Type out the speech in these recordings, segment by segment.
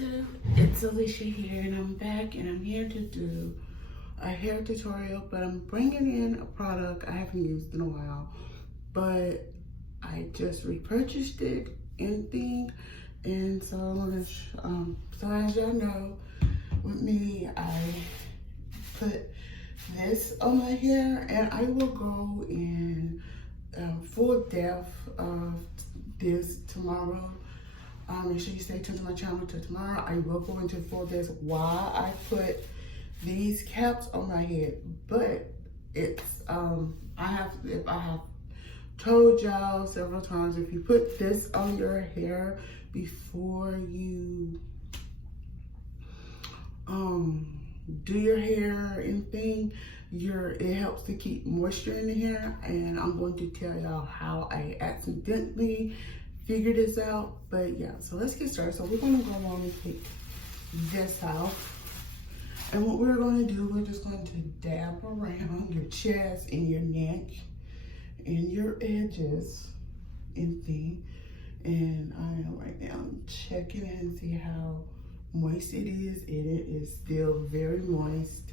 YouTube, it's Alicia here, and I'm back, and I'm here to do a hair tutorial, but I'm bringing in a product I haven't used in a while, but I just repurchased it and thing, and so I want to, so as y'all know, with me, I put this on my hair, and I will go in full depth of this tomorrow. Make sure you stay tuned to my channel till tomorrow. I will go into full depth why I put these caps on my head, but it's I have told y'all several times, if you put this on your hair before you do your hair and thing, it helps to keep moisture in the hair, and I'm going to tell y'all how I accidentally figure this out. But yeah, so let's get started. So we're going to go on and take this off, and what we're going to do, we're just going to dab around your chest and your neck and your edges and thing. And I am right now checking and see how moist it is, and it is still very moist.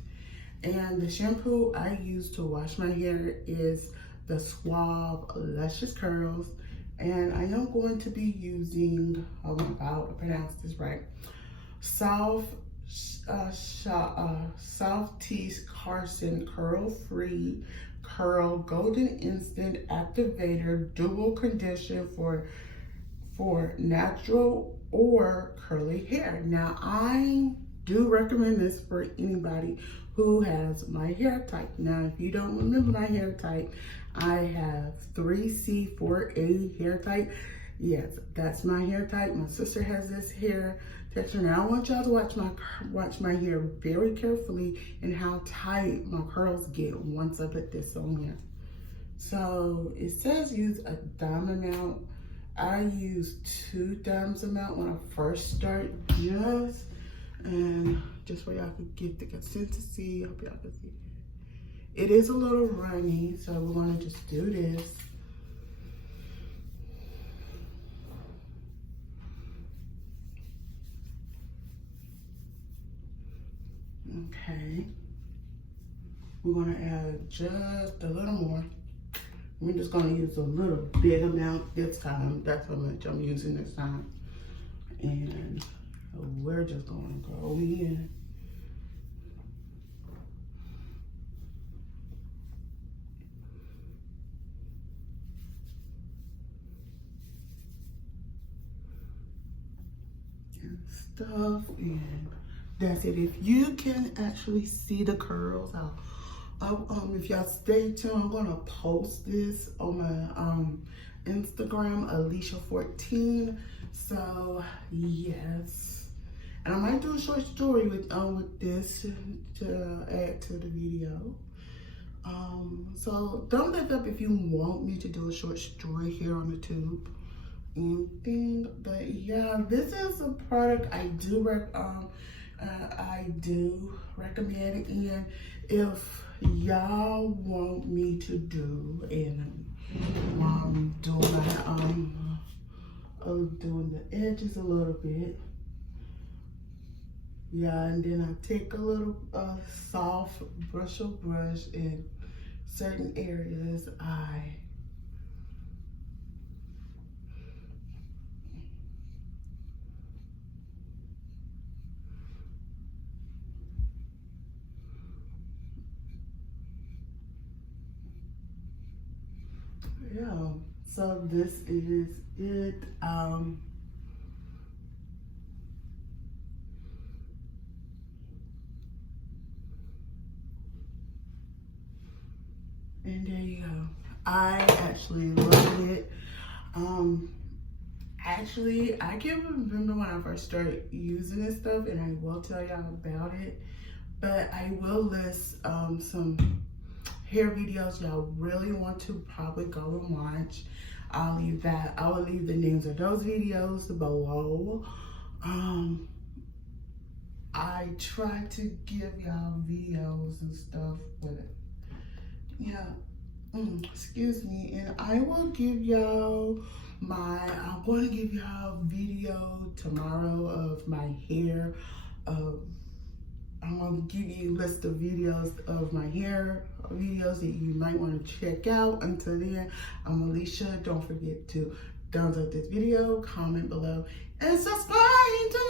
And the shampoo I use to wash my hair is the Suave Luscious Curls, and I am going to be using, oh my god, I hope I pronounced this right, Soft Tease Carson Curl Free Curl Golden Instant Activator Dual Condition for natural or curly hair. Now, I do recommend this for anybody who has my hair type. Now, if you don't remember my hair type, I have 3C4A hair type. Yes, that's my hair type. My sister has this hair texture. Now, I want y'all to watch my hair very carefully and how tight my curls get once I put this on here. So it says use a dime amount. I use 2 dimes amount when I first start, just so y'all could get the consistency. I hope y'all can see. It is a little runny, so we're gonna just do this. Okay. We're gonna add just a little more. We're just gonna use a little bit amount this time. That's how much I'm using this time. And we're just gonna go in. And stuff, and that's it. If you can actually see the curls, if y'all stay tuned, I'm gonna post this on my Instagram, Alesha14. So yes, and I might do a short story with this to add to the video. So thumbs up if you want me to do a short story here on the tube and thing. But yeah, this is a product I do recommend, and if y'all want me to do and doing the edges a little bit, yeah, and then I take a little soft brush in certain areas. Yeah, so this is it. And there you go. I actually love it. Actually, I can't remember when I first started using this stuff, and I will tell y'all about it, but I will list some hair videos y'all really want to probably go and watch. I will leave the names of those videos below. I try to give y'all videos and stuff, but yeah, excuse me, and I will give y'all I'm going to give y'all a video tomorrow of my hair. I'm going to give you a list of videos of my hair videos that you might want to check out. Until then, I'm Alicia. Don't forget to thumbs up this video, comment below, and subscribe to